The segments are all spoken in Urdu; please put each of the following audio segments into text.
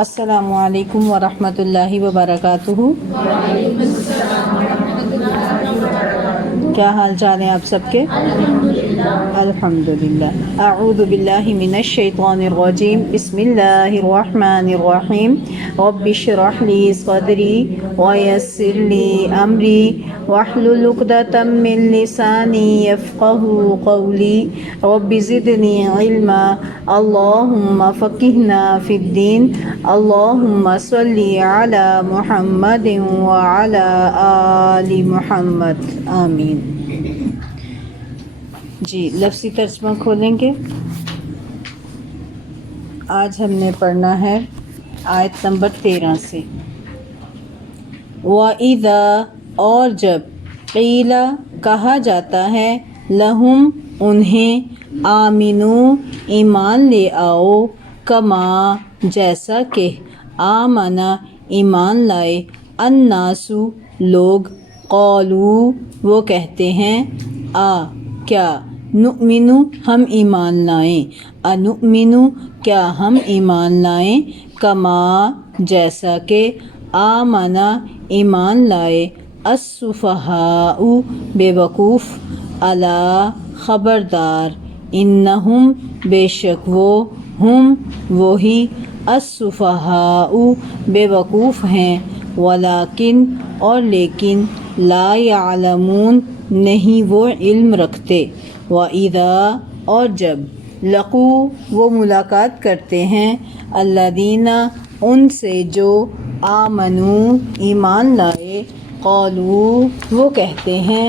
السلام علیکم ورحمۃ اللہ وبرکاتہ۔ کیا حال چال ہیں آپ سب کے؟ الحمدللہ۔ اعوذ باللہ من الشیطان الرجیم، بسم اللہ الرحمن الرحیم۔ رب اشرح لی صدری ویسر لی امری واحلل عقدۃ من لسانی یفقہوا قولی رب زدنی علما اللہم فقہنا فی الدین اللہم صلی علی محمد وعلی آل محمد آمین۔ جی لفظی ترجمہ کھولیں گے۔ آج ہم نے پڑھنا ہے آیت نمبر 13 سے۔ وَإِذَا، اور جب، قیل، کہا جاتا ہے، لہم، انہیں، آمنو، ایمان لے آؤ، کما، جیسا کہ، آمنا، ایمان لائے، الناسو، لوگ، قالو، وہ کہتے ہیں، کیا، نؤمنو، ہم ایمان لائیں، انؤمنو، کیا ہم ایمان لائیں، کما، جیسا کہ، آمنا، ایمان لائے، السفہاء، بے وقوف، الا، خبردار، انہم، بے شک وہ، ہم، وہی، السفہاء، بے وقوف ہیں، ولیکن، اور لیکن، لا یعلمون، نہیں وہ علم رکھتے، وَإِذَا، اور جب، لقوا، وہ ملاقات کرتے ہیں، الذین، ان سے جو، آمنوا، ایمان لائے، قالوا، وہ کہتے ہیں،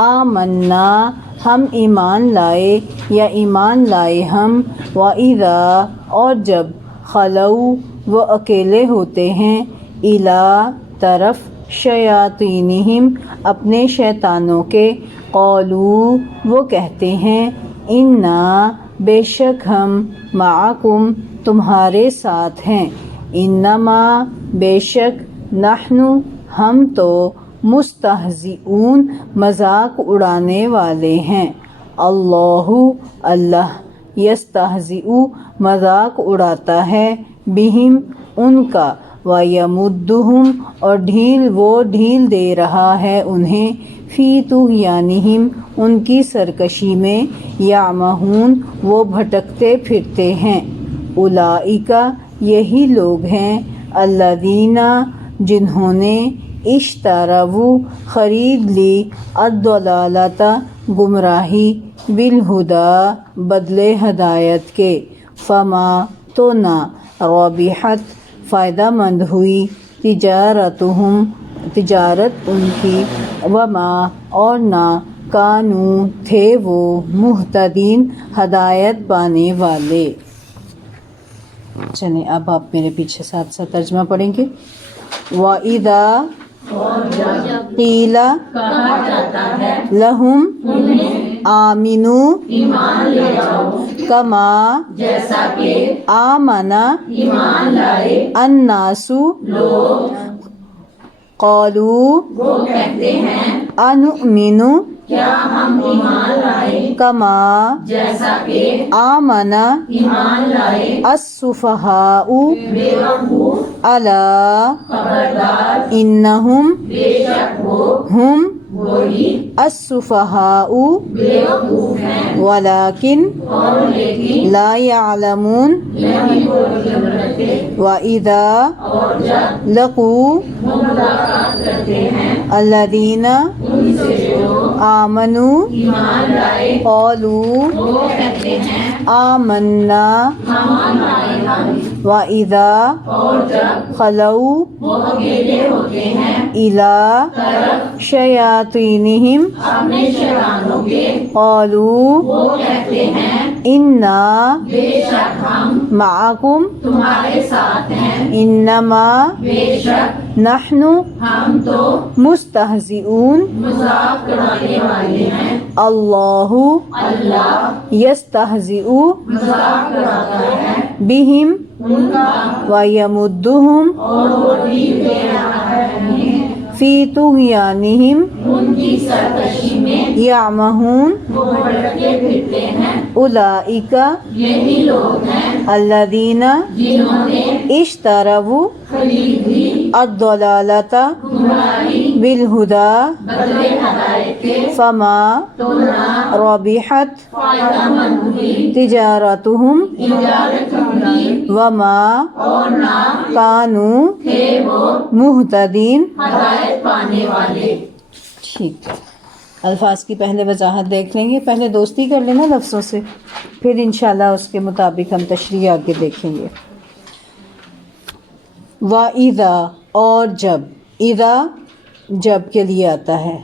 آمنا، ہم ایمان لائے یا ایمان لائے ہم، وَإِذَا، اور جب، خلوا، وہ اکیلے ہوتے ہیں، الی، طرف، شیاطینہم، اپنے شیطانوں کے، قالوا، وہ کہتے ہیں، انا، بے شک ہم، معکم، تمہارے ساتھ ہیں، انما، بے شک، نحن، ہم تو، مستہزئون، مذاق اڑانے والے ہیں، اللہ، یستہزئ، مذاق اڑاتا ہے، بہم، ان کا، وَیَمُدُّہُمْ، اور ڈھیل دے رہا ہے انہیں، فی طغیانہم، ان کی سرکشی میں، یعمہون، وہ بھٹکتے پھرتے ہیں، اولئک، یہی لوگ ہیں، الذین، جنہوں نے، اشتروا، خرید لی، الضلالۃ، گمراہی، بالہدی، بدلے ہدایت کے، فما، تو نہ، ربحت، فائدہ مند ہوئی، تجارتہم، تجارت ان کی، وما، اور نہ، کانوا، تھے وہ، مہتدین، ہدایت پانے والے۔ چلیں اب آپ میرے پیچھے ساتھ ساتھ ترجمہ پڑھیں گے۔ وَإِذَا، قِیلَ، کہا جاتا ہے، لَہُم، انہیں، آمنوا، ایمان لے آؤ، کما، جیسا کہ، آمنا، ایمان لائے، الناس، لوگ، قالوا، وہ کہتے ہیں، انؤمن، کیا ہم ایمان لائے، کما، جیسا کہ، آمنا، ایمان لائے، السفہاء، بے وقوف، الا، خبردار، انہم، بے شک وہ، ہم، وہی، السفہاء، بے وقوف ہیں، ولیکن، اور لیکن، لا یعلمون، نہیں وہ علم رکھتے، وَإِذَا، اور جب، لقوا، ملاقات کرتے ہیں، الذین، ان سے جو، آمنوا، ایمان لائے، قالوا، وہ کہتے ہیں، آمنا، ہم لائے ہم، وَإِذَا، اور جب، خلوا، وہ اکیلے ہوتے ہیں، الی، طرف، شیاطینہم، اپنے شیطانوں کے، قالوا، وہ کہتے ہیں، انا، بے شک ہم، معکم، تمہارے ساتھ ہیں، انما، بے شک، نحن، ہم تو، مستہزئون، مذاق اڑانے والے ہیں، اللہ، یستہزئ، مذاق اڑاتا ہے، بہم، ان کا، وَیَمُدُّہُمْ، اور وہ ڈھیل دے رہا ہے انہیں، فی طغیانہم، ان کی سرکشی میں، یعمہون، وہ بھٹکتے پھرتے ہیں، اولئک، یہی لوگ ہیں، الذین، جنہوں نے، اشتروا الضلالة بالهدى فما ربحت تجارتهم وما كانوا مهتدين. ٹھیک، الفاظ کی پہلے وضاحت دیکھ لیں گے. پہلے دوستی کر لینا لفظوں سے، پھر انشاءاللہ اس کے مطابق ہم تشریح آگے دیکھیں گے. وَإِذَا اور جب، اذا جب کے لیے آتا ہے،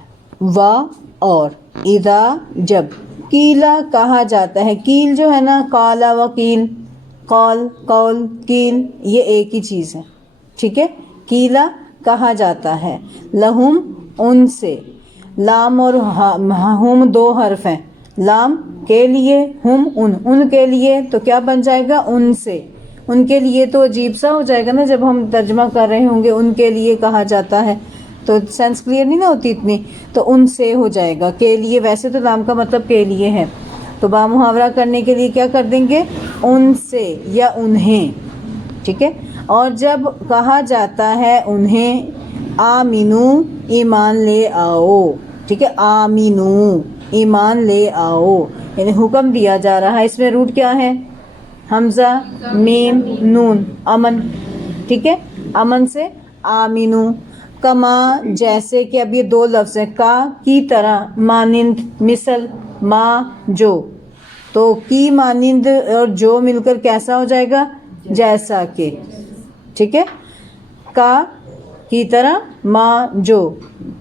اور اذا جب. قیلا کہا جاتا ہے، قیل جو ہے نا، قالا و قیل، قول قول قیل یہ ایک ہی چیز ہے. ٹھیک ہے، قیلا کہا جاتا ہے، لہم ان سے. لام اور ہم دو حرف ہیں، لام کے لیے، ہم ان کے لیے، تو کیا بن جائے گا؟ ان سے. ان کے لیے تو عجیب سا ہو جائے گا نا جب ہم ترجمہ کر رہے ہوں گے، ان کے لیے کہا جاتا ہے تو سینس کلیئر نہیں نہ ہوتی اتنی، تو ان سے ہو جائے گا. کے لیے ویسے تو لام کا مطلب کے لیے ہے، تو با محاورہ کرنے کے لیے کیا کر دیں گے؟ ان سے یا انہیں. ٹھیک ہے، اور جب کہا جاتا ہے انہیں، آمینو ایمان لے آؤ. ٹھیک ہے، آمینو ایمان لے آؤ، یعنی حکم دیا جا رہا ہے. اس میں روٹ کیا ہے؟ حمزہ میم نون، امن. ٹھیک ہے، امن سے آمینو. کما جیسے کہ، اب یہ دو لفظ ہیں، کا کی طرح، مانند مثل، ما جو. تو کی مانند اور جو مل کر کیسا ہو جائے گا؟ جیسا کہ. ٹھیک ہے، کا کی طرح، ما جو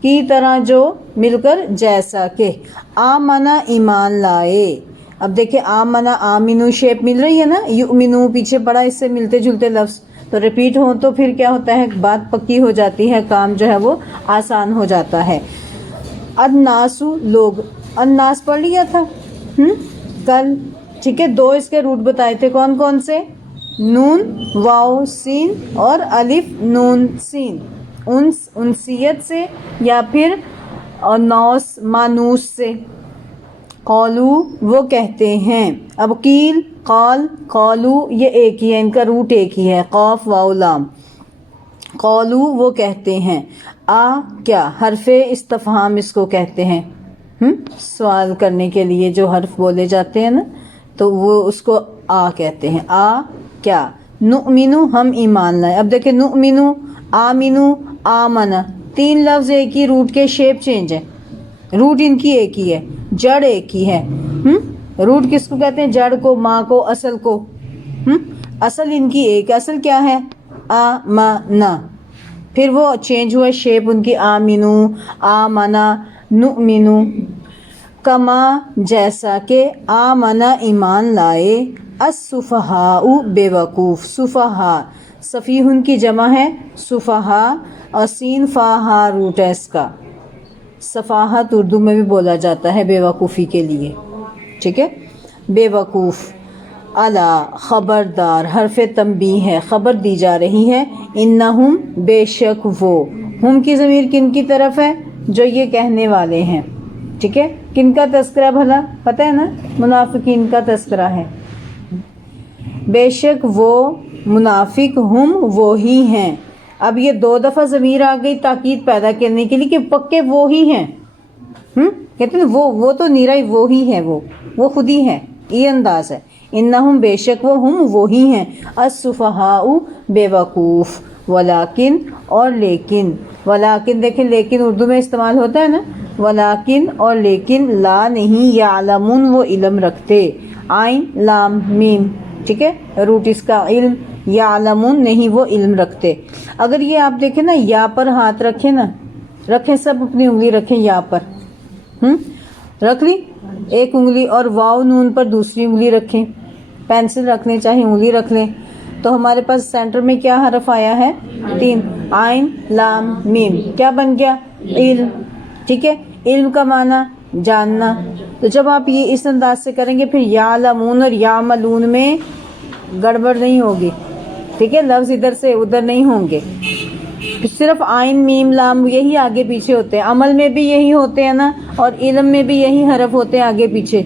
کی طرح، جو مل کر جیسا کہ. آمنا ایمان لائے. اب دیکھیں آمنا آمینو شیپ مل رہی ہے نا، یؤمنو پیچھے پڑا، اس سے ملتے جلتے لفظ تو ریپیٹ ہو تو پھر کیا ہوتا ہے؟ بات پکی ہو جاتی ہے، کام جو ہے وہ آسان ہو جاتا ہے. الناسو لوگ، الناس پڑھ لیا تھا کل. ٹھیک ہے، دو اس کے روٹ بتائے تھے، کون کون سے؟ نون واو سین اور الف نون سین. انسیت سے یا پھر نوس مانوس سے. قولو وہ کہتے ہیں. اب قیل قال قولو یہ ایک ہی ہے، ان کا روٹ ایک ہی ہے، قاف واو لام. قولو وہ کہتے ہیں. کیا حرف استفہام اس کو کہتے ہیں، سوال کرنے کے لیے جو حرف بولے جاتے ہیں نا، تو وہ اس کو کہتے ہیں. کیا. نؤمنو ہم ایمان لائے. اب دیکھیں نؤمنو، آمینو، آمنا، تین لفظ ایک ہی، روٹ کے شیپ چینج ہے، روٹ ان کی ایک ہی ہے، جڑ ایک ہی ہے. روٹ کس کو کہتے ہیں؟ جڑ کو، ماں کو، اصل کو. اصل ان کی ایک، اصل کیا ہے؟ آمنا. پھر وہ چینج ہوا شیپ ان کی، آمینو، آمنا، نؤمنو. کما جیسا کہ، آمنا ایمان لائے، السفہاء بے وقوف. سفہاء سفیہن کی جمع ہے سفہاء، اور سین فاہا روٹ ہے اس کا. صفاحت اردو میں بھی بولا جاتا ہے بے وقوفی کے لیے. ٹھیک ہے، بے وقوف. الا خبردار، حرف تنبیہ ہے، خبر دی جا رہی ہے. انہم بے شک وہ. ہم کی ضمیر کن کی طرف ہے؟ جو یہ کہنے والے ہیں. ٹھیک ہے، کن کا تذکرہ بھلا پتہ ہے نا؟ منافقین کا تذکرہ ہے. بے شک وہ منافق، ہم وہی ہیں. اب یہ دو دفعہ ضمیر آ گئی تاکید پیدا کرنے کے لیے کہ پکے وہی ہیں. کہتے ہیں وہ تو نیرا وہی ہے، وہ خود ہی ہے، یہ انداز ہے. انہم بے شک وہ، ہم وہی ہیں. السفہاء بے وقوف. ولیکن اور لیکن. ولیکن دیکھیں لیکن اردو میں استعمال ہوتا ہے نا، ولیکن اور لیکن. لا نہیں، یعلمون وہ علم رکھتے. عین لام میم. ٹھیک ہے، روٹ اس کا علم. یعلمون نہیں وہ علم رکھتے. اگر یہ آپ دیکھیں نا، یا پر ہاتھ رکھیں نا، رکھیں سب اپنی انگلی رکھیں یا پر، رکھ لی ایک انگلی، اور واو نون پر دوسری انگلی رکھیں. پینسل رکھ لیں چاہے انگلی رکھ لیں، تو ہمارے پاس سینٹر میں کیا حرف آیا ہے؟ 3. عین لام میم. کیا بن گیا؟ علم. ٹھیک ہے، علم کا معنی جاننا. تو جب آپ یہ اس انداز سے کریں گے پھر یعلمون اور یعملون میں گڑبڑ نہیں ہوگی. ٹھیک ہے، لفظ ادھر سے ادھر نہیں ہوں گے. صرف عین میم لام یہی آگے پیچھے ہوتے ہیں. عمل میں بھی یہی ہوتے ہیں نا، اور علم میں بھی یہی حرف ہوتے ہیں آگے پیچھے.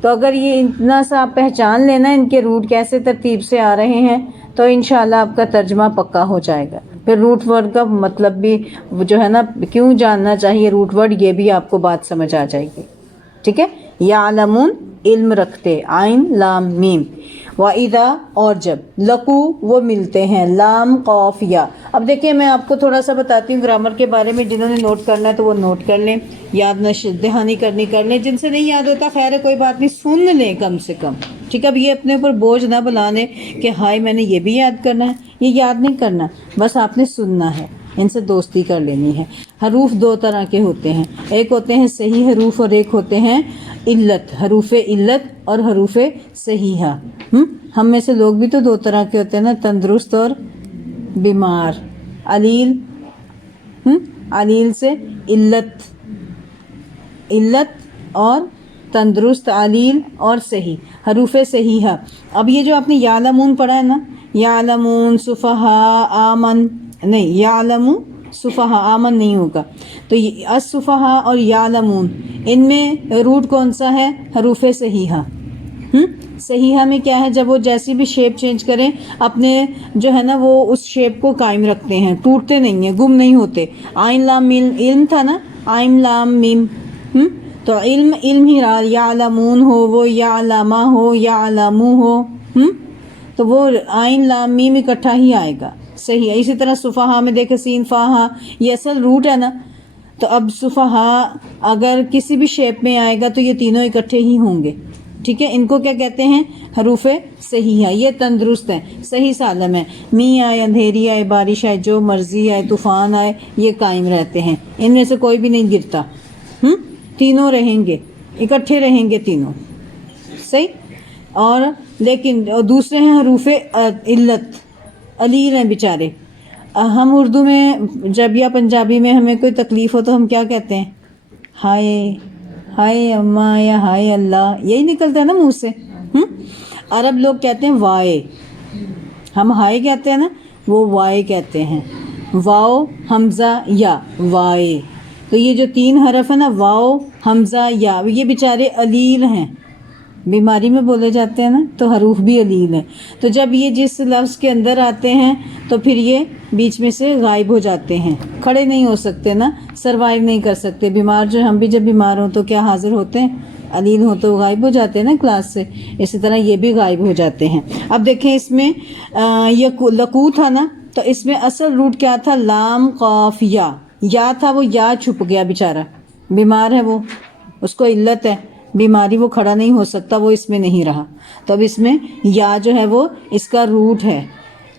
تو اگر یہ اتنا سا آپ پہچان لینا ان کے روٹ کیسے ترتیب سے آ رہے ہیں، تو انشاءاللہ آپ کا ترجمہ پکا ہو جائے گا. پھر روٹ ورڈ کا مطلب بھی جو ہے نا کیوں جاننا چاہیے روٹ ورڈ، یہ بھی آپ کو بات سمجھ آ جائے گی. ٹھیک ہے. یعلمون علم رکھتے، عین لام میم. وَإِذَا اور جب، لقو وہ ملتے ہیں، لام قاف یا. اب دیکھیں میں آپ کو تھوڑا سا بتاتی ہوں گرامر کے بارے میں، جنہوں نے نوٹ کرنا ہے تو وہ نوٹ کر لیں، یاد دہانی کرنی کر لیں، جن سے نہیں یاد ہوتا خیر ہے کوئی بات نہیں، سن لیں کم سے کم. ٹھیک ہے. اب یہ اپنے اوپر بوجھ نہ بلانے کہ ہائے میں نے یہ بھی یاد کرنا ہے، یہ یاد نہیں کرنا، بس آپ نے سننا ہے، ان سے دوستی کر لینی ہے. حروف دو طرح کے ہوتے ہیں، ایک ہوتے ہیں صحیح حروف اور ایک ہوتے ہیں علت، حروف علت اور حروف صحیحہ. ہم میں سے لوگ بھی تو دو طرح کے ہوتے ہیں نا، تندرست اور بیمار. علیل، علیل سے علت، علت اور تندرست، علیل اور صحیح، حروف صحیحہ. اب یہ جو آپ نے یعلمون پڑھا ہے نا، یعلمون صفحاء آمن، نہیں یعلمون صفحاء آمن نہیں ہوگا، تو الصفحاء اور یعلمون ان میں روٹ کون سا ہے؟ حروف صحیحہ. صحیحہ میں کیا ہے؟ جب وہ جیسی بھی شیپ چینج کریں اپنے جو ہے نا وہ اس شیپ کو قائم رکھتے ہیں، ٹوٹتے نہیں ہیں، گم نہیں ہوتے. عین لام میم علم تھا نا، عین لام میم، تو علم علم ہی رہا، یعلمون ہو وہ یعلمہ ہو یعلمو ہو، تو وہ عین لام میم اکٹھا ہی آئے گا. صحیح ہے. اسی طرح صفحاء میں دیکھیں سین فاہا، یہ اصل روٹ ہے نا، تو اب صفحاء اگر کسی بھی شیپ میں آئے گا تو یہ تینوں اکٹھے ہی ہوں گے. ٹھیک ہے. ان کو کیا کہتے ہیں؟ حروف صحیحہ. یہ تندرست ہیں، صحیح سالم ہے. می آئے، اندھیری آئے، بارش آئے، جو مرضی آئے، طوفان آئے، یہ قائم رہتے ہیں، ان میں سے کوئی بھی نہیں گرتا. تینوں رہیں گے، اکٹھے رہیں گے تینوں. صحیح. اور لیکن دوسرے ہیں حروف علت، علیل ہیں بیچارے. ہم اردو میں جب یا پنجابی میں ہمیں کوئی تکلیف ہو تو ہم کیا کہتے ہیں؟ ہائے ہائے اماں یا ہائے اللہ، یہی نکلتا ہے نا منہ سے. عرب لوگ کہتے ہیں وائے، ہم ہائے کہتے ہیں نا، وہ وائے کہتے ہیں. واؤ حمزہ یا، وائے. تو یہ جو تین حرف ہیں نا، واؤ حمزہ یا، یہ بیچارے علیل ہیں، بیماری میں بولے جاتے ہیں نا، تو حروف بھی علیل ہیں. تو جب یہ جس لفظ کے اندر آتے ہیں تو پھر یہ بیچ میں سے غائب ہو جاتے ہیں، کھڑے نہیں ہو سکتے نا، سروائیو نہیں کر سکتے. بیمار جو ہم بھی جب بیمار ہوں تو کیا حاضر ہوتے ہیں؟ علیل ہو تو غائب ہو جاتے ہیں نا کلاس سے، اسی طرح یہ بھی غائب ہو جاتے ہیں. اب دیکھیں اس میں یہ لقو تھا نا، تو اس میں اصل روٹ کیا تھا؟ لام قاف یا. یا تھا، وہ یا چھپ گیا بیچارہ، بیمار ہے وہ، اس کو علت ہے، بیماری، وہ کھڑا نہیں ہو سکتا، وہ اس میں نہیں رہا. تو اب اس میں یا جو ہے وہ اس کا روٹ ہے،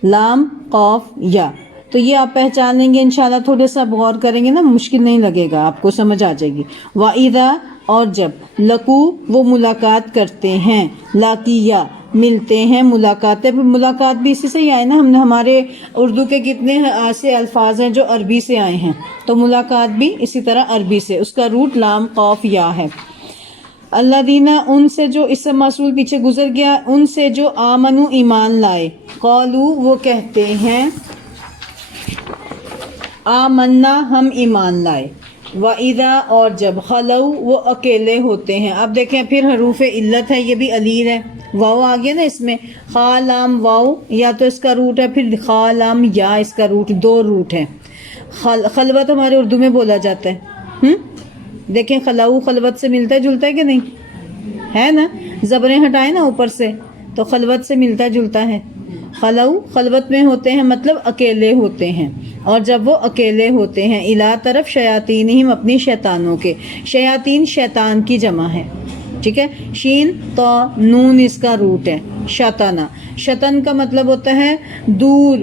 لام قاف یا. تو یہ آپ پہچان لیں گے انشاءاللہ، تھوڑے سا غور کریں گے نا مشکل نہیں لگے گا، آپ کو سمجھ آ جائے گی. وَإِذَا اور جب، لقو وہ ملاقات کرتے ہیں، لاقیہ ملتے ہیں، ملاقاتیں. ملاقات بھی اسی سے ہی آئے نا، ہم نے ہمارے اردو کے کتنے ایسے الفاظ ہیں جو عربی سے آئے ہیں، تو ملاقات بھی اسی طرح عربی سے، اس کا روٹ لام قاف یا ہے. الذین ان سے جو، اس سے موصول پیچھے گزر گیا، ان سے جو آمنو ایمان لائے، قالو وہ کہتے ہیں، آمنا ہم ایمان لائے. وَإِذَا اور جب، خلو وہ اکیلے ہوتے ہیں. اب دیکھیں پھر حروف علت ہے، یہ بھی علیل ہے، واؤ آ گیا نا اس میں، خا لام واؤ یا تو اس کا روٹ ہے، پھر خا لام یا اس کا روٹ، دو روٹ ہیں. خلوت ہمارے اردو میں بولا جاتا ہے. دیکھیں خلو خلوت سے ملتا جلتا ہے کہ نہیں ہے نا، زبریں ہٹائیں نا اوپر سے تو خلوت سے ملتا جلتا ہے. خلو خلوت میں ہوتے ہیں، مطلب اکیلے ہوتے ہیں. اور جب وہ اکیلے ہوتے ہیں، الا طرف شیاطینہم اپنی شیطانوں کے، شیاطین شیطان کی جمع ہے. ٹھیک ہے. شین تو نون اس کا روٹ ہے، شطنا. شطن کا مطلب ہوتا ہے دور،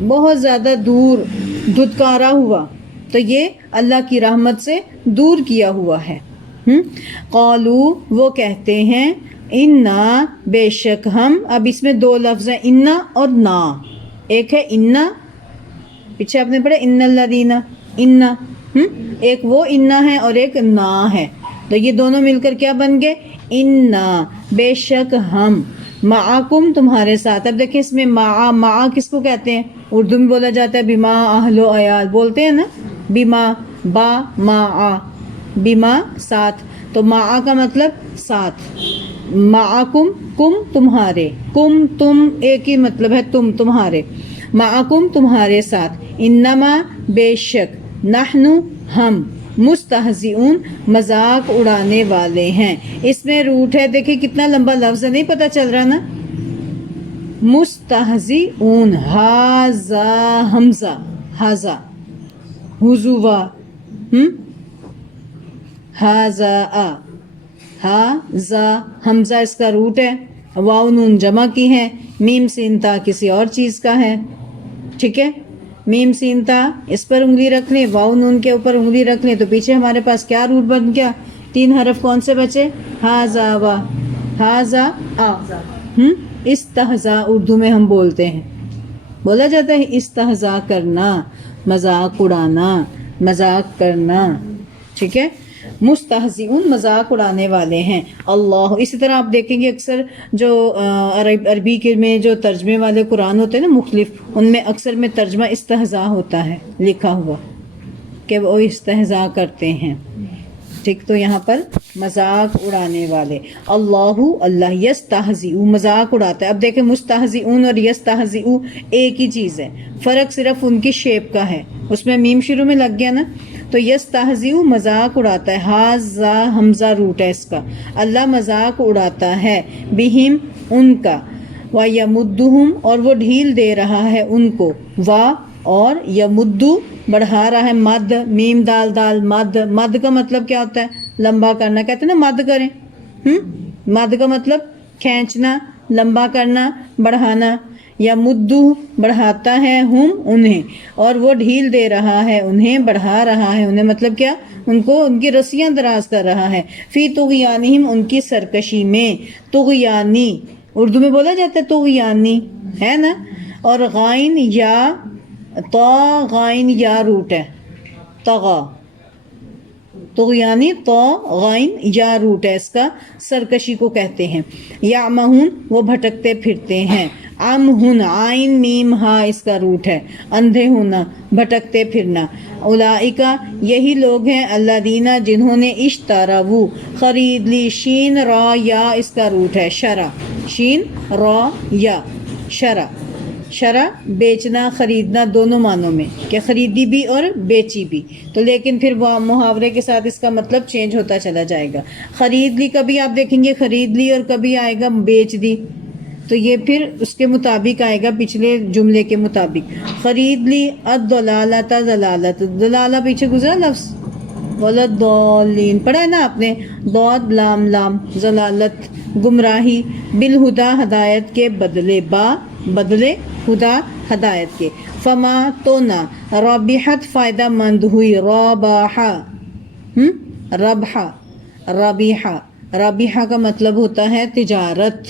بہت زیادہ دور، دھتکارا ہوا، تو یہ اللہ کی رحمت سے دور کیا ہوا ہے. قالو وہ کہتے ہیں، انا بے شک ہم. اب اس میں دو لفظ ہیں، انا اور نا. ایک ہے انا، پیچھے آپ نے پڑھا ان الذین، انا، ایک وہ انا ہے اور ایک نا ہے. تو یہ دونوں مل کر کیا بن گئے؟ انا بے شک ہم، معکم تمہارے ساتھ. اب دیکھیں اس میں مع کس کو کہتے ہیں؟ اردو میں بولا جاتا ہے بما اہل و عیال، بولتے ہیں نا، بما، با ما، بما ساتھ. تو مع کا مطلب ساتھ، معکم کم تمہارے، کم تم ایک ہی مطلب ہے تم تمہارے، معکم تمہارے ساتھ، انما بے شک، نحن ہم، مستہزئون مذاق اڑانے والے ہیں۔ اس میں روٹ ہے، دیکھیں کتنا لمبا لفظ ہے، نہیں پتہ چل رہا نا، مستہزئون، ہاذا حمزہ، ہاذا حضوا، ہاذا ہاذا حمزہ اس کا روٹ ہے، واو نون جمع کی ہے، میم سین تا کسی اور چیز کا ہے، ٹھیک ہے، میم سین تا اس پر انگلی رکھ لیں، واو نون کے اوپر انگلی رکھ لیں تو پیچھے ہمارے پاس کیا روٹ بن گیا، 3 حرف کون سے بچے، ہاذا وا، ہاذا آ، استہزاء اردو میں ہم بولتے ہیں، بولا جاتا ہے استہزاء کرنا، مذاق اڑانا، مذاق کرنا، ٹھیک ہے، مستہزئون مذاق اڑانے والے ہیں، اللہ۔ اسی طرح آپ دیکھیں گے اکثر جو عربی کے میں جو ترجمے والے قرآن ہوتے ہیں نا مختلف، ان میں اکثر میں ترجمہ استہزاء ہوتا ہے لکھا ہوا کہ وہ استہزاء کرتے ہیں، ٹھیک، تو یہاں پر مذاق اڑانے والے، اللہ اللہ، یستہزئ مذاق اڑاتا ہے۔ اب دیکھیں مستہزئون اور یستہزئ ایک ہی چیز ہے، فرق صرف ان کی شیپ کا ہے، اس میں میم شروع میں لگ گیا نا، تو یستہزئ مذاق اڑاتا ہے، ہاذا حمزہ روٹ ہے اس کا، اللہ مذاق اڑاتا ہے، بہم ان کا، وَيَمُدُّهُمْ اور وہ ڈھیل دے رہا ہے ان کو، اور یمدو بڑھا رہا ہے، مد، میم دال دال، مد، مد کا مطلب کیا ہوتا ہے، لمبا کرنا، کہتے ہیں نا مد کریں، مد کا مطلب کھینچنا، لمبا کرنا، بڑھانا، یا مدو بڑھاتا ہے، ہم انہیں، اور وہ ڈھیل دے رہا ہے انہیں، بڑھا رہا ہے انہیں، مطلب کیا، ان کو ان کی رسیاں دراز کر رہا ہے، فی طغیانہم ان کی سرکشی میں، طغیانی اردو میں بولا جاتا ہے طغیانی ہے نا، اور غائن یا طا غائن یا روٹ ہے، طغا، طغیانی طا غائن یا روٹ ہے اس کا، سرکشی کو کہتے ہیں، یعمہون وہ بھٹکتے پھرتے ہیں، عمہن عین میم ہا اس کا روٹ ہے، اندھے ہونا، بھٹکتے پھرنا، اولئک یہی لوگ ہیں، الذین جنہوں نے اشتروا خرید لی، شین را یا اس کا روٹ ہے، شرع، شین را یا شرع، شرع بیچنا خریدنا دونوں معنوں میں، کہ خریدی بھی اور بیچی بھی، تو لیکن پھر وہ محاورے کے ساتھ اس کا مطلب چینج ہوتا چلا جائے گا، خرید لی کبھی آپ دیکھیں گے خرید لی اور کبھی آئے گا بیچ دی، تو یہ پھر اس کے مطابق آئے گا پچھلے جملے کے مطابق، خرید لی، الضلالۃ ضلالت، ضلالہ پیچھے گزرا لفظ، والضالین پڑھا ہے نا آپ نے، ضاد لام لام، ضلالت گمراہی، بالہدا ہدایت کے بدلے، بدلے ہدا ہدایت کے، فما تو نہ، رابحت فائدہ مند ہوئی، رابحہ ربحہ، رابحہ، رابحہ کا مطلب ہوتا ہے تجارت،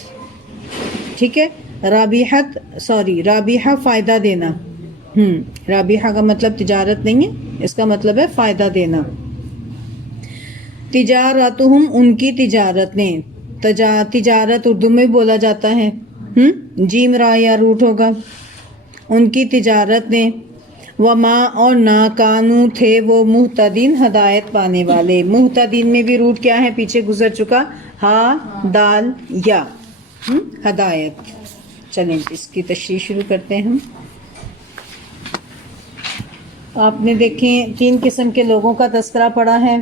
ٹھیک ہے، رابحہ فائدہ دینا، رابحہ کا مطلب تجارت نہیں ہے، اس کا مطلب ہے فائدہ دینا، تجارتہم ان کی تجارت نے، تجارت اردو میں بولا جاتا ہے، جیم را یا روٹ ہوگا، ان کی تجارت نے، وما اور نہ کانو تھے وہ مہتدین ہدایت پانے والے، مہتدین میں بھی روٹ کیا ہے پیچھے گزر چکا، ہا دال یا، ہدایت۔ چلیں اس کی تشریح شروع کرتے ہیں ہم۔ آپ نے دیکھیں 3 قسم کے لوگوں کا تذکرہ پڑھا ہے،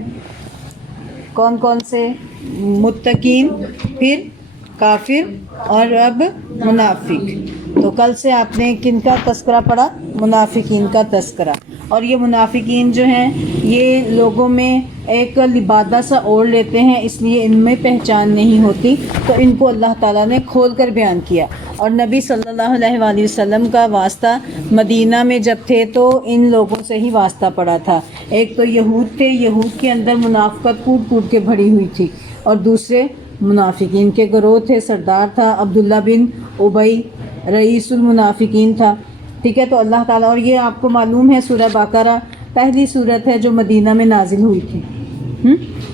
کون کون سے، متقین، پھر کافر، اور اب منافق، تو کل سے آپ نے کن کا تذکرہ پڑھا، منافقین کا تذکرہ، اور یہ منافقین جو ہیں یہ لوگوں میں ایک لبادہ سا اوڑھ لیتے ہیں، اس لیے ان میں پہچان نہیں ہوتی، تو ان کو اللہ تعالیٰ نے کھول کر بیان کیا، اور نبی صلی اللہ علیہ وآلہ وسلم کا واسطہ مدینہ میں جب تھے تو ان لوگوں سے ہی واسطہ پڑا تھا، ایک تو یہود تھے، یہود کے اندر منافقت کوٹ کوٹ کے بھری ہوئی تھی، اور دوسرے منافقین کے گروہ تھے، سردار تھا عبداللہ بن ابی، رئیس المنافقین تھا، ٹھیک ہے، تو اللہ تعالیٰ، اور یہ آپ کو معلوم ہے سورہ بقرہ پہلی سورت ہے جو مدینہ میں نازل ہوئی تھی،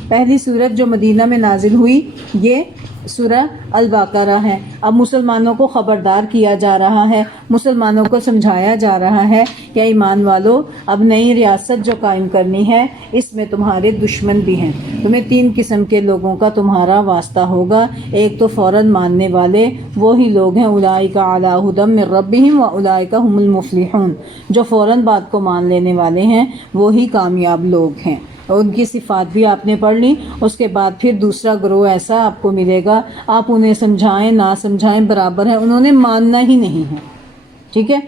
پہلی سورت جو مدینہ میں نازل ہوئی یہ سورہ البقرہ ہے۔ اب مسلمانوں کو خبردار کیا جا رہا ہے، مسلمانوں کو سمجھایا جا رہا ہے کہ ایمان والو اب نئی ریاست جو قائم کرنی ہے اس میں تمہارے دشمن بھی ہیں، تمہیں 3 قسم کے لوگوں کا تمہارا واسطہ ہوگا۔ ایک تو فوراً ماننے والے، وہی لوگ ہیں اولئک علی ھدی من ربہم واولئک ھم المفلحون، جو فوراً بات کو مان لینے والے ہیں وہی کامیاب لوگ ہیں۔ ان کی صفات بھی آپ نے پڑھ لی۔ اس کے بعد پھر دوسرا گروہ ایسا آپ کو ملے گا، آپ انہیں سمجھائیں نہ سمجھائیں برابر ہے، انہوں نے ماننا ہی نہیں ہے، ٹھیک ہے،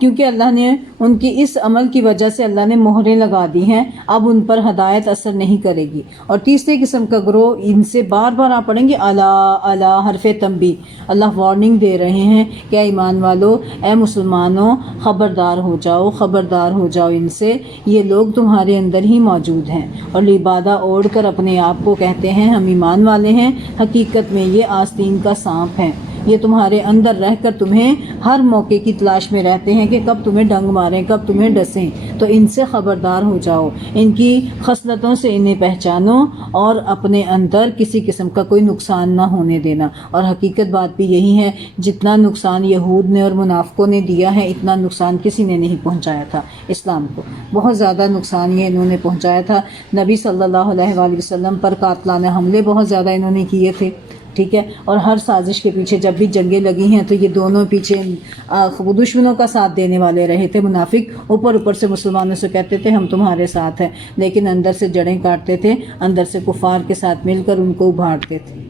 کیونکہ اللہ نے ان کی اس عمل کی وجہ سے اللہ نے مہریں لگا دی ہیں، اب ان پر ہدایت اثر نہیں کرے گی۔ اور تیسرے قسم کا گروہ، ان سے بار بار آپ پڑھیں گے الا حرف تنبیہ، اللہ وارننگ دے رہے ہیں کہ ایمان والو، اے مسلمانوں، خبردار ہو جاؤ، خبردار ہو جاؤ ان سے، یہ لوگ تمہارے اندر ہی موجود ہیں اور لبادہ اوڑھ کر اپنے آپ کو کہتے ہیں ہم ایمان والے ہیں، حقیقت میں یہ آستین کا سانپ ہیں، یہ تمہارے اندر رہ کر تمہیں ہر موقع کی تلاش میں رہتے ہیں کہ کب تمہیں ڈنگ ماریں، کب تمہیں ڈسیں، تو ان سے خبردار ہو جاؤ، ان کی خصلتوں سے انہیں پہچانو اور اپنے اندر کسی قسم کا کوئی نقصان نہ ہونے دینا۔ اور حقیقت بات بھی یہی ہے، جتنا نقصان یہود نے اور منافقوں نے دیا ہے اتنا نقصان کسی نے نہیں پہنچایا تھا اسلام کو، بہت زیادہ نقصان یہ انہوں نے پہنچایا تھا۔ نبی صلی اللہ علیہ وآلہ وسلم پر قاتلانہ حملے بہت زیادہ انہوں نے کیے تھے، ٹھیک ہے، اور ہر سازش کے پیچھے جب بھی جنگیں لگی ہیں تو یہ دونوں پیچھے دشمنوں کا ساتھ دینے والے رہے تھے۔ منافق اوپر سے مسلمانوں سے کہتے تھے ہم تمہارے ساتھ ہیں، لیکن اندر سے جڑیں کاٹتے تھے، اندر سے کفار کے ساتھ مل کر ان کو ابھاڑتے تھے۔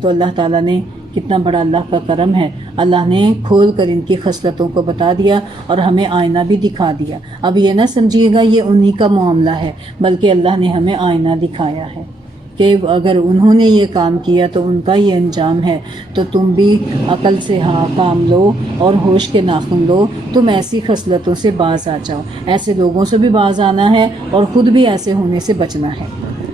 تو اللہ تعالیٰ نے، کتنا بڑا اللہ کا کرم ہے، اللہ نے کھول کر ان کی خصلتوں کو بتا دیا اور ہمیں آئینہ بھی دکھا دیا۔ اب یہ نہ سمجھیے گا یہ انہی کا معاملہ ہے، بلکہ اللہ نے ہمیں آئینہ دکھایا ہے کہ اگر انہوں نے یہ کام کیا تو ان کا یہ انجام ہے، تو تم بھی عقل سے کام لو اور ہوش کے ناخن لو، تم ایسی خصلتوں سے باز آ جاؤ، ایسے لوگوں سے بھی باز آنا ہے اور خود بھی ایسے ہونے سے بچنا ہے،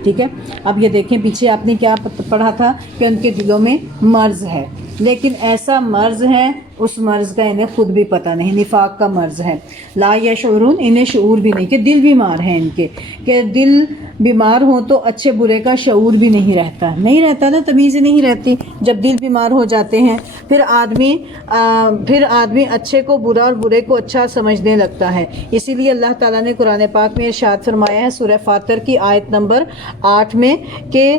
ٹھیک ہے۔ اب یہ دیکھیں پیچھے آپ نے کیا پڑھا تھا کہ ان کے دلوں میں مرض ہے، لیکن ایسا مرض ہے اس مرض کا انہیں خود بھی پتہ نہیں، نفاق کا مرض ہے، لا یشعرون، انہیں شعور بھی نہیں، کہ دل بیمار ہیں ان کے، کہ دل بیمار ہو تو اچھے برے کا شعور بھی نہیں رہتا نا، تمیز ہی نہیں رہتی جب دل بیمار ہو جاتے ہیں، پھر آدمی اچھے کو برا اور برے کو اچھا سمجھنے لگتا ہے۔ اسی لیے اللہ تعالیٰ نے قرآن پاک میں ارشاد فرمایا ہے سورہ فاطر کی آیت نمبر 8 میں کہ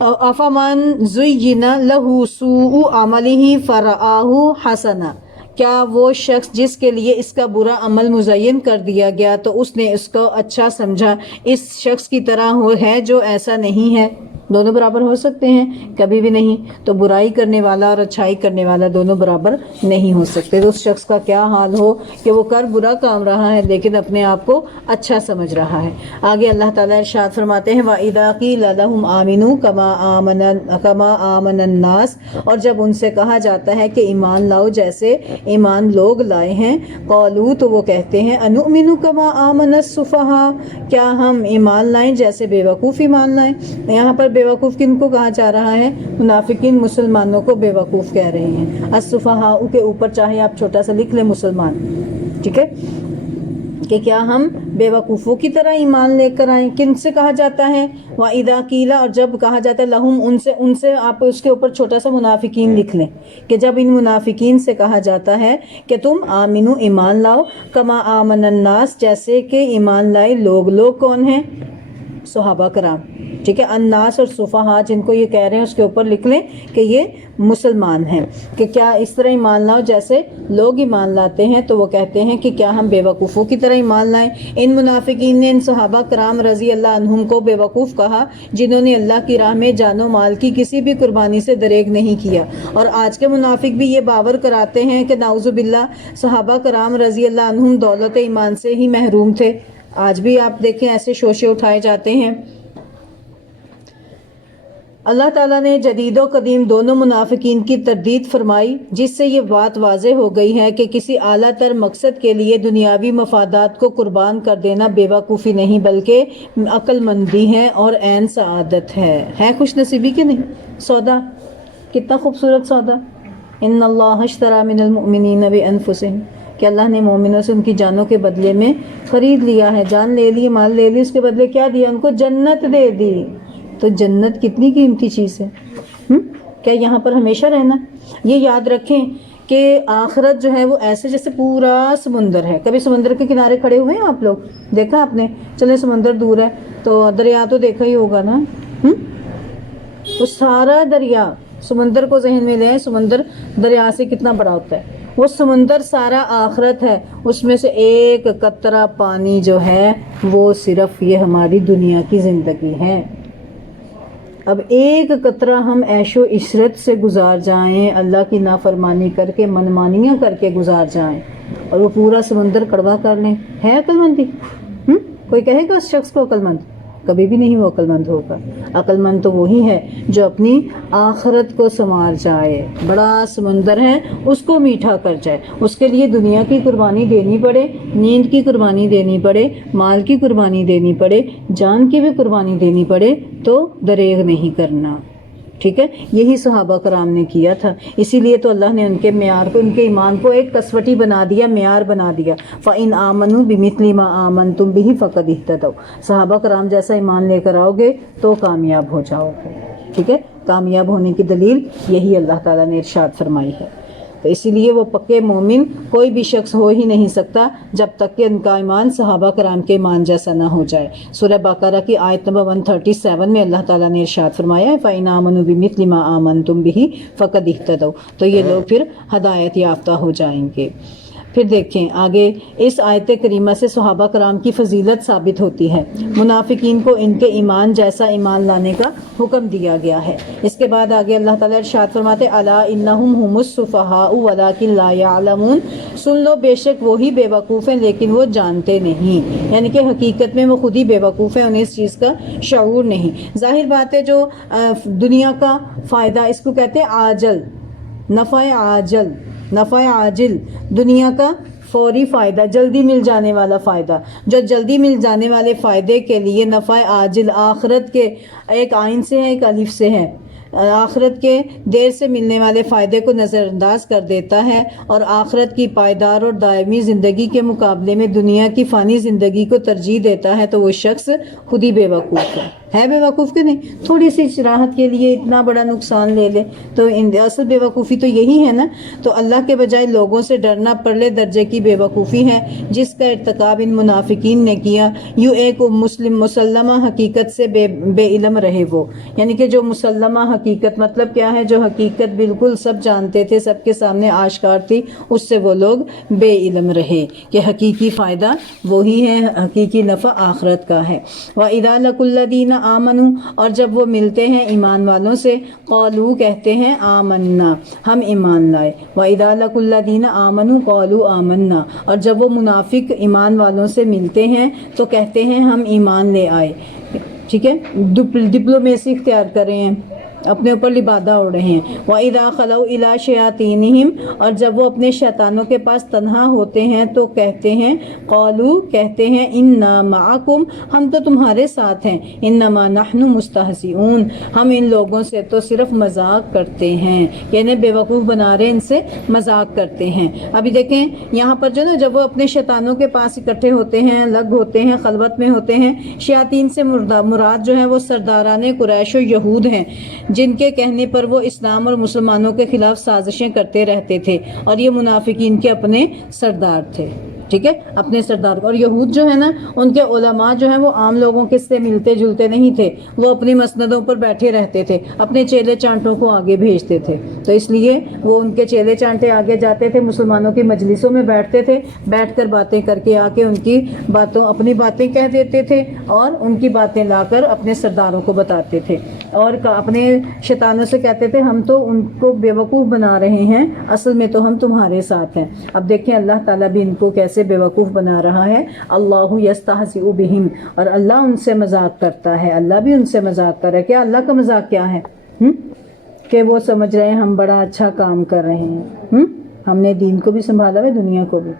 افمن زین لہ سوء عملہ فرآہ حسنا، کیا وہ شخص جس کے لیے اس کا برا عمل مزین کر دیا گیا تو اس نے اس کو اچھا سمجھا، اس شخص کی طرح ہے جو ایسا نہیں ہے؟ دونوں برابر ہو سکتے ہیں؟ کبھی بھی نہیں۔ تو برائی کرنے والا اور اچھائی کرنے والا دونوں برابر نہیں ہو سکتے۔ تو اس شخص کا کیا حال ہو کہ وہ کر برا کام رہا ہے لیکن اپنے آپ کو اچھا سمجھ رہا ہے۔ آگے اللہ تعالیٰ ارشاد فرماتے ہیں وَإِذَا قِيلَ لَهُمْ آمِنُوا كَمَا آمَنَ النَّاسُ، اور جب ان سے کہا جاتا ہے کہ ایمان لاؤ جیسے ایمان لوگ لائے ہیں، قالوا، تو وہ کہتے ہیں انؤمن كما آمن السفهاء، کیا ہم ایمان لائیں جیسے بے وقوف ایمان لائیں؟ یہاں پر بے وقوف کن کو کہا جا رہا ہے؟ منافقین مسلمانوں کو بے وقوف کہہ رہے ہیں۔ السفہاء کے اوپر چاہے آپ چھوٹا سا لکھ لیں مسلمان، ٹھیک ہے، کہ کیا ہم بے وقوفوں کی طرح ایمان لے کر آئیں؟ کن سے کہا جاتا ہے؟ وَإِذَا قِيلَ، اور جب کہا جاتا ہے لَهُمْ، ان سے آپ اس کے اوپر چھوٹا سا منافقین لکھ لیں کہ جب ان منافقین سے کہا جاتا ہے کہ تم آمنو، ایمان لاؤ، کما آمن الناس، جیسے کہ ایمان لائے لوگ کون ہیں؟ صحابہ کرام، ٹھیک ہے، الناس اور صفحاء جن کو یہ کہہ رہے ہیں اس کے اوپر لکھ لیں کہ یہ مسلمان ہیں، کہ کیا اس طرح ایمان لاؤ جیسے لوگ ایمان لاتے ہیں؟ تو وہ کہتے ہیں کہ کیا ہم بے وقوفوں کی طرح ایمان لائیں؟ ان منافقین نے ان صحابہ کرام رضی اللہ عنہم کو بے وقوف کہا جنہوں نے اللہ کی راہ میں جان و مال کی کسی بھی قربانی سے دریغ نہیں کیا۔ اور آج کے منافق بھی یہ باور کراتے ہیں کہ نعوذ باللہ صحابہ کرام رضی اللہ عنہم دولت ایمان سے ہی محروم تھے۔ آج بھی آپ دیکھیں ایسے شوشے اٹھائے جاتے ہیں۔ اللہ تعالیٰ نے جدید و قدیم دونوں منافقین کی تردید فرمائی، جس سے یہ بات واضح ہو گئی ہے کہ کسی اعلیٰ تر مقصد کے لیے دنیاوی مفادات کو قربان کر دینا بے وقوفی نہیں بلکہ عقل مندی ہے اور عین سعادت ہے خوش نصیبی کہ نہیں؟ سودا، کتنا خوبصورت سودا، ان اللہ اشتری من المؤمنین بانفسہم، کہ اللہ نے مومنوں سے ان کی جانوں کے بدلے میں خرید لیا ہے، جان لے لی، مال لے لی، اس کے بدلے کیا دیا؟ ان کو جنت دے دی۔ تو جنت کتنی قیمتی چیز ہے، کیا یہاں پر ہمیشہ رہنا؟ یہ یاد رکھیں کہ آخرت جو ہے وہ ایسے جیسے پورا سمندر ہے. کبھی سمندر کے کنارے کھڑے ہوئے ہیں آپ لوگ؟ دیکھا آپ نے؟ چلے سمندر دور ہے تو دریا تو دیکھا ہی ہوگا نا. وہ سارا دریا، سمندر کو ذہن میں لیں، سمندر دریا سے کتنا بڑا ہوتا ہے. وہ سمندر سارا آخرت ہے، اس میں سے ایک قطرہ پانی جو ہے وہ صرف یہ ہماری دنیا کی زندگی ہے. اب ایک قطرہ ہم عیش و عشرت سے گزار جائیں، اللہ کی نافرمانی کر کے منمانیاں کر کے گزار جائیں، اور وہ پورا سمندر کڑوا کر لیں، ہے عقل مندی؟ کوئی کہے گا اس شخص کو عقل مند؟ کبھی بھی نہیں وہ عقل مند ہوگا. عقل مند تو وہی ہے جو اپنی آخرت کو سنوار جائے. بڑا سمندر ہے، اس کو میٹھا کر جائے. اس کے لیے دنیا کی قربانی دینی پڑے، نیند کی قربانی دینی پڑے، مال کی قربانی دینی پڑے، جان کی بھی قربانی دینی پڑے، تو دریغ نہیں کرنا. ٹھیک ہے، یہی صحابہ کرام نے کیا تھا. اسی لیے تو اللہ نے ان کے معیار کو، ان کے ایمان کو ایک کسوٹی بنا دیا، معیار بنا دیا. فَإِنْ آمَنُوا بِمِثْلِ مَا آمَنْتُمْ بِهِ فَقَدِ اهْتَدَوْا. صحابہ کرام جیسا ایمان لے کر آؤ گے تو کامیاب ہو جاؤ گے. ٹھیک ہے، کامیاب ہونے کی دلیل یہی اللہ تعالیٰ نے ارشاد فرمائی ہے. تو اسی لیے وہ پکے مومن کوئی بھی شخص ہو ہی نہیں سکتا جب تک کہ ان کا ایمان صحابہ کرام کے ایمان جیسا نہ ہو جائے. سورہ بقرہ کی آیت نمبر 137 میں اللہ تعالیٰ نے ارشاد فرمایا ہے فَإِنْ آمَنُوا بِمِثْلِ مَا آمَنْتُمْ بِهِ فَقَدِ اهْتَدَوْا. تو یہ لوگ پھر ہدایت یافتہ ہو جائیں گے. پھر دیکھیں آگے اس آیت کریمہ سے صحابہ کرام کی فضیلت ثابت ہوتی ہے. منافقین کو ان کے ایمان جیسا ایمان لانے کا حکم دیا گیا ہے. اس کے بعد آگے اللہ تعالیٰ ارشاد فرماتے الا انہم هم السفہاء ولکن لا یعلمون. سن لو بے شک وہی بے وقوف ہیں لیکن وہ جانتے نہیں. یعنی کہ حقیقت میں وہ خود ہی بے وقوف ہیں، انہیں اس چیز کا شعور نہیں. ظاہر بات ہے جو دنیا کا فائدہ، اس کو کہتے ہیں عاجل، نفع عاجل، نفع عاجل، دنیا کا فوری فائدہ، جلدی مل جانے والا فائدہ. جو جلدی مل جانے والے فائدے کے لیے نفع عاجل آخرت کے ایک آئین سے ہے، ایک الف سے ہے. آخرت کے دیر سے ملنے والے فائدے کو نظر انداز کر دیتا ہے اور آخرت کی پائیدار اور دائمی زندگی کے مقابلے میں دنیا کی فانی زندگی کو ترجیح دیتا ہے، تو وہ شخص خود ہی بے وقوف ہے بے وقوف کہ نہیں؟ تھوڑی سی راحت کے لیے اتنا بڑا نقصان لے لے تو اصل بے وقوفی تو یہی ہے نا. تو اللہ کے بجائے لوگوں سے ڈرنا پرلے درجے کی بے وقوفی ہے جس کا ارتکاب ان منافقین نے کیا. یوں ایک مسلمہ حقیقت سے بے علم رہے وہ. یعنی کہ جو مسلمہ حقیقت مطلب کیا ہے؟ جو حقیقت بالکل سب جانتے تھے، سب کے سامنے آشکار تھی، اس سے وہ لوگ بے علم رہے کہ حقیقی فائدہ وہی ہے، حقیقی نفع آخرت کا ہے. وَإِذَا لَقُوا الَّذِينَ آمَنُوا. اور جب وہ ملتے ہیں ایمان والوں سے، قالوا کہتے ہیں آمنا، ہم ایمان لائے. وَإِذَا لَقُوا الَّذِينَ آمَنُوا قالوا آمنا. اور جب وہ منافق ایمان والوں سے ملتے ہیں تو کہتے ہیں ہم ایمان لے آئے. ٹھیک ہے، ڈپلومیسی اختیار کر رہے ہیں، اپنے اوپر لبادہ اڑ رہے ہیں. وَإِذَا خَلَوْا إِلَىٰ شَيَاطِينِهِمْ. اور جب وہ اپنے شیطانوں کے پاس تنہا ہوتے ہیں تو کہتے ہیں قالوا کہتے ہیں اِنَّا مَعَكُمْ ہم تو تمہارے ساتھ ہیں. إِنَّمَا نَحْنُ مُسْتَهْزِئُونَ ہم ان لوگوں سے تو صرف مذاق کرتے ہیں، یعنی بے وقوف بنا رہے ان سے مذاق کرتے ہیں. ابھی دیکھیں یہاں پر جو نا جب وہ اپنے شیطانوں کے پاس اکٹھے ہوتے ہیں، الگ ہوتے ہیں، خلوت میں ہوتے ہیں. شیاطین سے مراد جو ہے وہ سرداران قریش و یہود ہیں جن کے کہنے پر وہ اسلام اور مسلمانوں کے خلاف سازشیں کرتے رہتے تھے، اور یہ منافقین کے اپنے سردار تھے. ٹھیک ہے، اپنے سردار. اور یہود جو ہے نا ان کے علماء جو ہیں وہ عام لوگوں کے سے ملتے جلتے نہیں تھے، وہ اپنی مسندوں پر بیٹھے رہتے تھے، اپنے چیلے چانٹوں کو آگے بھیجتے تھے. تو اس لیے وہ ان کے چیلے چانٹے آگے جاتے تھے، مسلمانوں کی مجلسوں میں بیٹھتے تھے، بیٹھ کر باتیں کر کے آ کے ان کی باتوں اپنی باتیں کہہ دیتے تھے اور ان کی باتیں لا کر اپنے سرداروں کو بتاتے تھے اور اپنے شیطانوں سے کہتے تھے ہم تو ان کو بے وقوف بنا رہے ہیں، اصل میں تو ہم تمہارے ساتھ ہیں. اب دیکھیں اللہ تعالیٰ بھی ان کو کیسے بے وقوف بنا رہا ہے. اللہ یستہزئ بہم اور اللہ ان سے مذاق کرتا ہے. اللہ بھی ان سے مذاق کر رہا ہے. کیا اللہ کا مذاق کیا ہے؟ کہ وہ سمجھ رہے ہیں ہم بڑا اچھا کام کر رہے ہیں، ہم نے دین کو بھی سنبھالا ہے، دنیا کو بھی.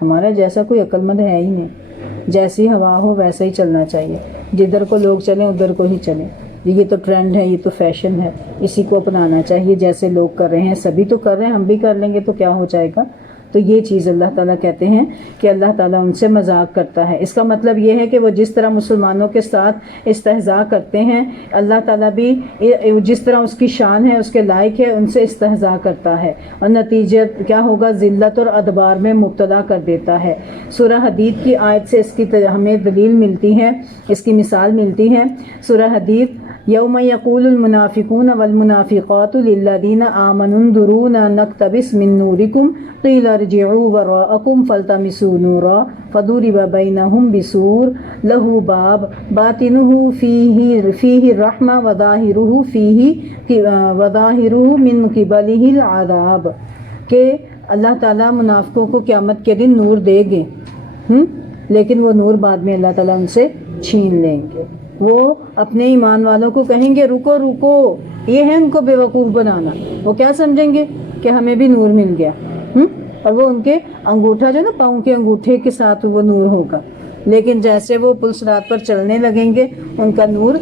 ہمارا جیسا کوئی عقل مند ہے ہی نہیں. جیسی ہوا ہو ویسا ہی چلنا چاہیے، جدھر کو لوگ چلیں ادھر کو ہی چلیں. یہ تو ٹرینڈ ہے، یہ تو فیشن ہے، اسی کو اپنانا چاہیے. جیسے لوگ کر رہے ہیں سبھی تو کر رہے ہیں، ہم بھی کر لیں گے تو کیا ہو جائے گا؟ تو یہ چیز اللہ تعالیٰ کہتے ہیں کہ اللہ تعالیٰ ان سے مذاق کرتا ہے۔ اس کا مطلب یہ ہے کہ وہ جس طرح مسلمانوں کے ساتھ استہزاء کرتے ہیں، اللہ تعالیٰ بھی جس طرح اس کی شان ہے، اس کے لائق ہے، ان سے استہزاء کرتا ہے، اور نتیجہ کیا ہوگا؟ ذلت اور ادبار میں مبتلا کر دیتا ہے۔ سورہ حدید کی آیت سے اس کی ہمیں دلیل ملتی ہے، اس کی مثال ملتی ہے۔ سورہ حدید یوم یقول المنافقون والمنافقات للذین آمنوا انظرونا نقتبس من نورکم قیل ارجعوا وراءکم فالتمسوا نورا فضرب بینہم بسور لہ باب باطنہ فیہ الرحمہ وظاہرہ من قبلہ العذاب، کہ اللہ تعالیٰ منافقوں کو قیامت کے دن نور دے گے، لیکن وہ نور بعد میں اللہ تعالیٰ ان سے چھین لیں گے۔ وہ اپنے ایمان والوں کو کہیں گے رکو رکو، یہ ہے ان کو بیوقوف بنانا۔ وہ کیا سمجھیں گے کہ ہمیں بھی نور مل گیا، اور وہ ان کے انگوٹھا جو نا پاؤں کے انگوٹھے کے ساتھ وہ نور ہوگا، لیکن جیسے وہ پل صراط پر چلنے لگیں گے ان کا نور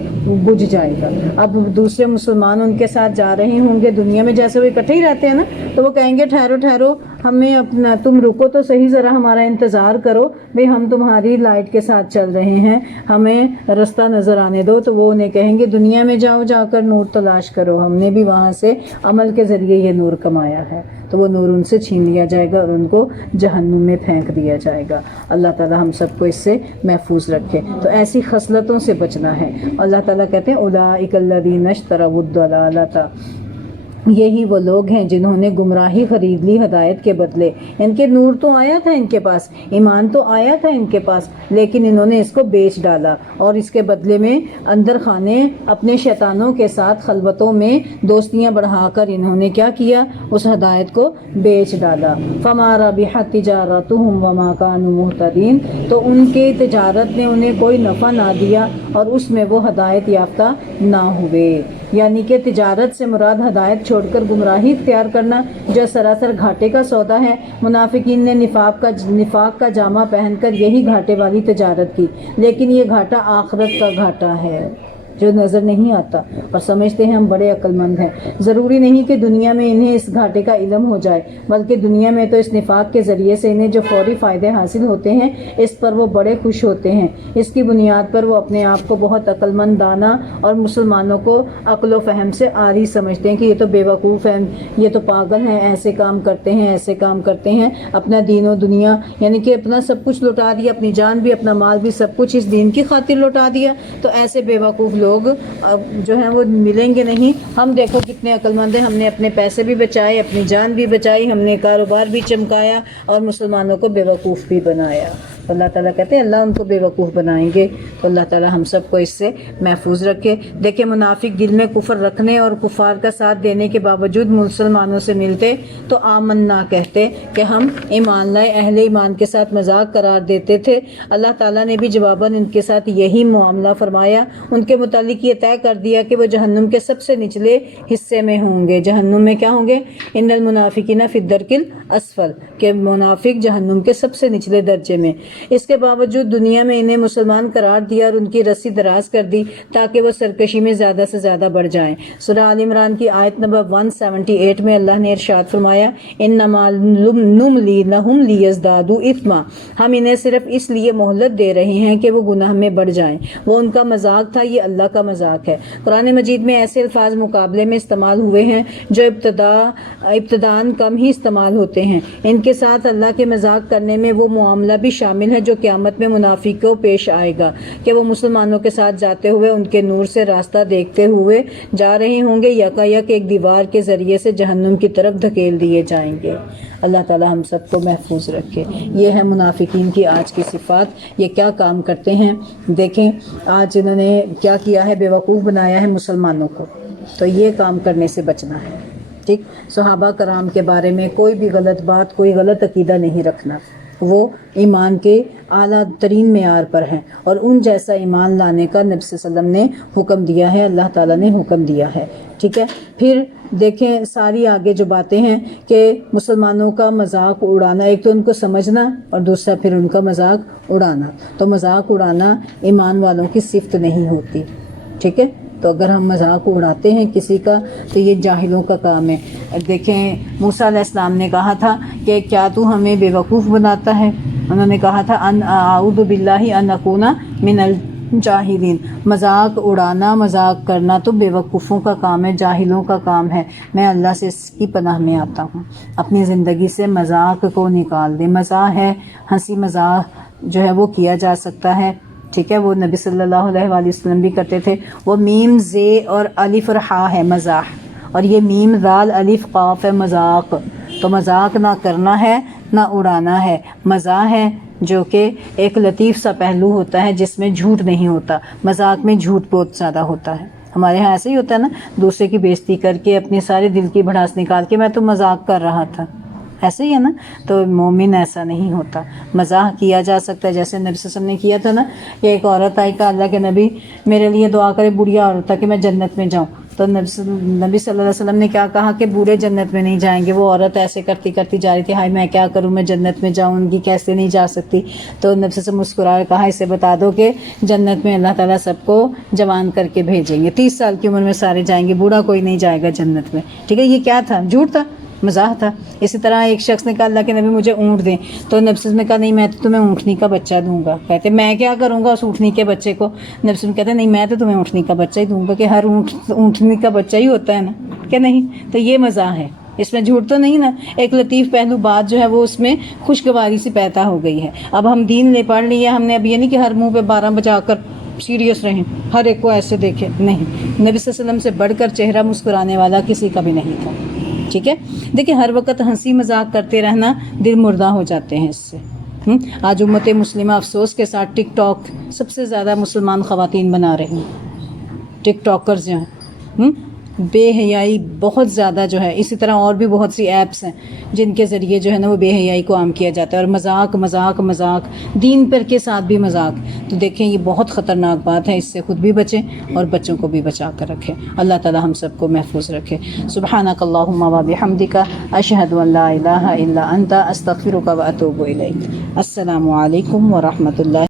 بجھ جائے گا۔ اب دوسرے مسلمان ان کے ساتھ جا رہے ہوں گے دنیا میں، جیسے وہ اکٹھے ہی رہتے ہیں نا، تو وہ کہیں گے ٹھہرو ٹھہرو، ہمیں اپنا تم رکو تو صحیح، ذرا ہمارا انتظار کرو بھئی، ہم تمہاری لائٹ کے ساتھ چل رہے ہیں، ہمیں رستہ نظر آنے دو۔ تو وہ انہیں کہیں گے دنیا میں جاؤ، جا کر نور تلاش کرو، ہم نے بھی وہاں سے عمل کے ذریعے یہ نور کمایا ہے۔ تو وہ نور ان سے چھین لیا جائے گا اور ان کو جہنم میں پھینک دیا جائے گا۔ اللہ تعالیٰ ہم سب کو اس سے محفوظ رکھے۔ تو ایسی خصلتوں سے بچنا ہے۔ اللہ تعالیٰ کہتے ہیں اولئک الذین اشتروا الضلالۃ، یہی وہ لوگ ہیں جنہوں نے گمراہی خرید لی ہدایت کے بدلے۔ ان کے نور تو آیا تھا ان کے پاس، ایمان تو آیا تھا ان کے پاس، لیکن انہوں نے اس کو بیچ ڈالا، اور اس کے بدلے میں اندر خانے اپنے شیطانوں کے ساتھ خلوتوں میں دوستیاں بڑھا کر انہوں نے کیا کیا؟ اس ہدایت کو بیچ ڈالا۔ فما ربحت تجارتهم وما كانوا مهتدين، تو ان کے تجارت نے انہیں کوئی نفع نہ دیا اور اس میں وہ ہدایت یافتہ نہ ہوئے۔ یعنی کہ تجارت سے مراد ہدایت چھوڑ کر گمراہی اختیار کرنا، جو سراسر گھاٹے کا سودا ہے۔ منافقین نے نفاق کا جامہ پہن کر یہی گھاٹے والی تجارت کی، لیکن یہ گھاٹا آخرت کا گھاٹا ہے جو نظر نہیں آتا، اور سمجھتے ہیں ہم بڑے عقل مند ہیں۔ ضروری نہیں کہ دنیا میں انہیں اس گھاٹے کا علم ہو جائے، بلکہ دنیا میں تو اس نفاق کے ذریعے سے انہیں جو فوری فائدے حاصل ہوتے ہیں اس پر وہ بڑے خوش ہوتے ہیں۔ اس کی بنیاد پر وہ اپنے آپ کو بہت عقل مند، دانا اور مسلمانوں کو عقل و فہم سے عاری سمجھتے ہیں کہ یہ تو بے وقوف ہیں، یہ تو پاگل ہیں، ایسے کام کرتے ہیں، ایسے کام کرتے ہیں، اپنا دین و دنیا یعنی کہ اپنا سب کچھ لوٹا دیا، اپنی جان بھی اپنا مال بھی سب کچھ اس دین کی خاطر لوٹا دیا۔ تو ایسے بے وقوف لوگ جو ہیں وہ ملیں گے نہیں۔ ہم دیکھو کتنے عقل مند ہیں، ہم نے اپنے پیسے بھی بچائے، اپنی جان بھی بچائی، ہم نے کاروبار بھی چمکایا اور مسلمانوں کو بے وقوف بھی بنایا۔ اللہ تعالیٰ کہتے ہیں اللہ ان کو بے وقوف بنائیں گے۔ تو اللہ تعالیٰ ہم سب کو اس سے محفوظ رکھے۔ دیکھیں منافق دل میں کفر رکھنے اور کفار کا ساتھ دینے کے باوجود مسلمانوں سے ملتے تو آمنا کہتے کہ ہم ایمان لائے، اہل ایمان کے ساتھ مذاق قرار دیتے تھے۔ اللہ تعالیٰ نے بھی جواباً ان کے ساتھ یہی معاملہ فرمایا، ان کے متعلق یہ طے کر دیا کہ وہ جہنم کے سب سے نچلے حصے میں ہوں گے۔ جہنم میں کیا ہوں گے؟ ان المنافقین فی الدرک الاسفل، کہ منافق جہنم کے سب سے نچلے درجے میں۔ اس کے باوجود دنیا میں انہیں مسلمان قرار دیا اور ان کی رسی دراز کر دی تاکہ وہ سرکشی میں زیادہ سے زیادہ بڑھ جائیں۔ سورہ آل عمران کی آیت نمبر 178 میں اللہ نے ارشاد فرمایا انما نملی لہم لیزدادوا اثما، ہم انہیں صرف اس لیے مہلت دے رہے ہیں کہ وہ گناہ میں بڑھ جائیں۔ وہ ان کا مذاق تھا، یہ اللہ کا مذاق ہے۔ قرآن مجید میں ایسے الفاظ مقابلے میں استعمال ہوئے ہیں جو ابتداءً کم ہی استعمال ہوتے ہیں۔ ان کے ساتھ اللہ کے مذاق کرنے میں وہ معاملہ بھی شامل ہے جو قیامت میں منافق کو پیش آئے گا کہ وہ مسلمانوں کے ساتھ جاتے ہوئے ان کے نور سے راستہ دیکھتے ہوئے جا رہے ہوں گے، یکایک ایک دیوار کے ذریعے سے جہنم کی طرف دھکیل دیے جائیں گے۔ اللہ تعالی ہم سب کو محفوظ رکھے۔ یہ ہے منافقین کی آج کی صفات، یہ کیا کام کرتے ہیں۔ دیکھیں آج انہوں نے کیا کیا ہے، بے وقوف بنایا ہے مسلمانوں کو، تو یہ کام کرنے سے بچنا ہے۔ ٹھیک، صحابہ کرام کے بارے میں کوئی بھی غلط بات، کوئی غلط عقیدہ نہیں رکھنا، وہ ایمان کے اعلیٰ ترین معیار پر ہیں اور ان جیسا ایمان لانے کا نبی صلی اللہ علیہ وسلم نے حکم دیا ہے، اللہ تعالیٰ نے حکم دیا ہے۔ ٹھیک ہے، پھر دیکھیں ساری آگے جو باتیں ہیں کہ مسلمانوں کا مذاق اڑانا، ایک تو ان کو سمجھنا اور دوسرا پھر ان کا مذاق اڑانا۔ تو مذاق اڑانا ایمان والوں کی صفت نہیں ہوتی۔ ٹھیک ہے، تو اگر ہم مذاق اڑاتے ہیں کسی کا تو یہ جاہلوں کا کام ہے. دیکھیں موسیٰ علیہ السلام نے کہا تھا کہ کیا تو ہمیں بے وقوف بناتا ہے؟ انہوں نے کہا تھا ان اعوذ باللہ ان اکون من الجاہلین. مذاق اڑانا، مذاق کرنا تو بے وقوفوں کا کام ہے، جاہلوں کا کام ہے. میں اللہ سے اس کی پناہ میں آتا ہوں. اپنی زندگی سے مذاق کو نکال دیں. مزاح ہے، ہنسی مذاق جو ہے وہ کیا جا سکتا ہے، ٹھیک ہے. وہ نبی صلی اللہ علیہ وآلہ وسلم بھی کرتے تھے. وہ میم زے اور الف اور ہا ہے مزاح، اور یہ میم ذال الف قاف ہے مذاق. تو مذاق نہ کرنا ہے نہ اڑانا ہے. مزاح ہے جو کہ ایک لطیف سا پہلو ہوتا ہے جس میں جھوٹ نہیں ہوتا. مذاق میں جھوٹ بہت زیادہ ہوتا ہے. ہمارے ہاں ایسے ہی ہوتا ہے نا، دوسرے کی بےزتی کر کے اپنے سارے دل کی بھڑاس نکال کے میں تو مذاق کر رہا تھا، ایسے ہی ہے نا. تو مومن ایسا نہیں ہوتا. مزاح کیا جا سکتا ہے، جیسے نبی صلی اللہ علیہ وسلم نے کیا تھا نا کہ ایک عورت آئی کہ اللہ کے نبی میرے لیے دعا کرے، بڑھیا عورت تھا کہ میں جنت میں جاؤں. تو نبی صلی اللہ علیہ وسلم نے کیا کہا کہ بوڑھے جنت میں نہیں جائیں گے. وہ عورت ایسے کرتی کرتی جا رہی تھی، ہائے میں کیا کروں، میں جنت میں جاؤں گی کیسے نہیں جا سکتی. تو نبی صلی اللہ علیہ وسلم مسکرائے کہا اسے بتا دو کہ جنت میں اللہ تعالیٰ سب کو جوان کر کے بھیجیں گے، 30 سال کی عمر میں سارے جائیں گے، بوڑھا کوئی نہیں جائے گا جنت میں. ٹھیک ہے، یہ کیا تھا؟ جھوٹ تھا، مزاح تھا. اسی طرح ایک شخص نے کہا اللہ کے نبی مجھے اونٹ دیں. تو نبی صلی اللہ علیہ وسلم نے کہا نہیں میں تو تمہیں اونٹنی کا بچہ دوں گا. کہتے میں کیا کروں گا اس اونٹنی کے بچے کو؟ نبی صلی اللہ علیہ وسلم کہتے نہیں میں تو تمہیں اونٹنی کا بچہ ہی دوں گا، کہ ہر اونٹنی کا بچہ ہی ہوتا ہے نا، کہ نہیں. تو یہ مزاح ہے، اس میں جھوٹ تو نہیں نا. ایک لطیف پہلو بات جو ہے وہ اس میں خوشگواری سی پیدا ہو گئی ہے. اب ہم دین لے پڑھ لیے ہم نے، اب یہ نہیں کہ ہر منہ پہ 12 بجا کر سیریس رہیں، ہر ایک کو ایسے دیکھیں. نہیں، نبی صلی اللہ علیہ وسلم سے بڑھ کر چہرہ مسکرانے والا کسی کا بھی نہیں تھا. ٹھیک ہے. دیکھیں ہر وقت ہنسی مذاق کرتے رہنا دل مردہ ہو جاتے ہیں اس سے. آج امت مسلمہ افسوس کے ساتھ ٹک ٹاک سب سے زیادہ مسلمان خواتین بنا رہی ہیں. ٹک ٹاکرز جو ہیں بے حیائی بہت زیادہ جو ہے. اسی طرح اور بھی بہت سی ایپس ہیں جن کے ذریعے جو ہے نا وہ بے حیائی کو عام کیا جاتا ہے، اور مذاق مذاق مذاق دین پر کے ساتھ بھی مذاق. تو دیکھیں یہ بہت خطرناک بات ہے، اس سے خود بھی بچیں اور بچوں کو بھی بچا کر رکھیں. اللہ تعالی ہم سب کو محفوظ رکھے. سبحانک اللہم و بحمدک اشہد ان لا الہ الا انت استغفرک و اتوب الیک. السلام علیکم ورحمۃ اللہ.